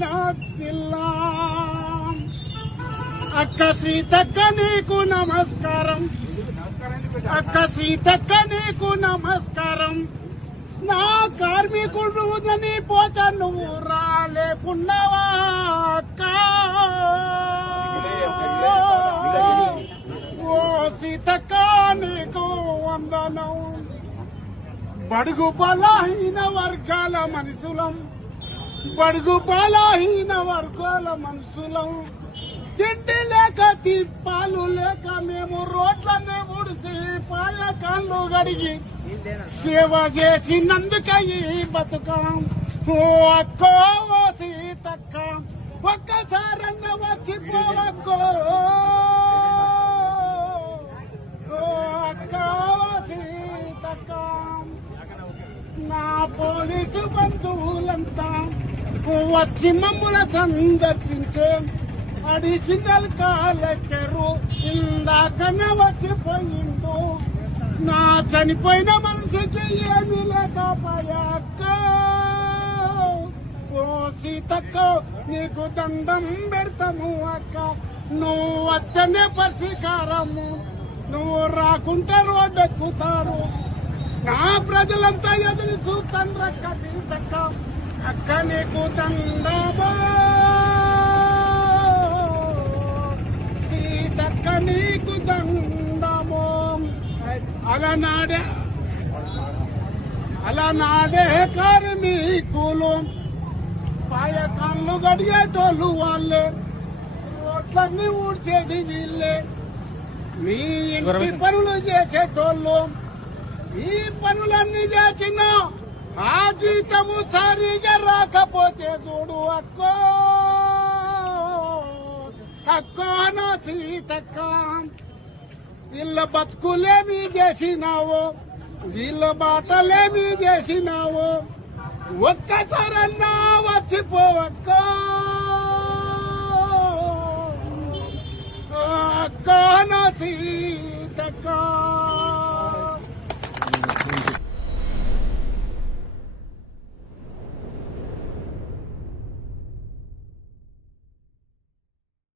మన జిల్లా. అక్క సీతక్క నీకు నమస్కారం, అక్క సీతక్క నీకు నమస్కారం. నా కార్మికుడు నీ పోత నువ్వు రాలేకున్నావా అక్క? ఓ సీతక్క నీకు వందనం. బడుగు బలహీన వర్గాల మనుషులం, బడుగు బలహీన వర్గాల మనుషులం. తిండి లేక తిప్పాలు లేక మేము రోడ్లన్నీ ఉడిసి పాయ కాళ్ళు గడిగి సేవ చేసినందుక ఈ బతుకం. ఓ అక్కో ఓ సీతక్క ఒక్కసారన్న వచ్చిపోవక్కో. ఓ అక్క ఓ సీతక్క నా పోలీసు బంధువులంతా వచ్చి మమ్ముల సందర్శించే అడిషనల్ కలెక్టరు ఇందాకనే వచ్చిపోయిండు. నా చనిపోయిన మనిషికి ఏమీ లేకపోయాక. ఓ సీతక్క నీకు దండం పెడతాము అక్క. నువ్వు వచ్చనే పరిష్కారము, నువ్వు రాకుంటే రోడ్డెక్కుతారు. నా ప్రజలంతా ఎదురు చూస్తాను అక్క సీతక్క. అక్క నీకు దండమో సీతక్క నీకు దండమో. అలనాడే కార్మికులు పాయ కళ్ళు గడిగేటోళ్ళు వాళ్ళే, రోడ్లన్నీ ఊడ్చేది వీళ్ళే. మీ ఇంటి పనులు చేసేటోళ్ళు ఈ పనులన్నీ చేసిన ఆ జీతము సరిగా రాకపోతే చూడు అక్కో అక్కో నా సీతక్క. వీళ్ళ బతుకులేమీ చేసినావో, వీళ్ళ బాటలేమీ చేసినావో. ఒక్కసారన్నా వచ్చిపోవక్క అక్కో నా సీతక్క.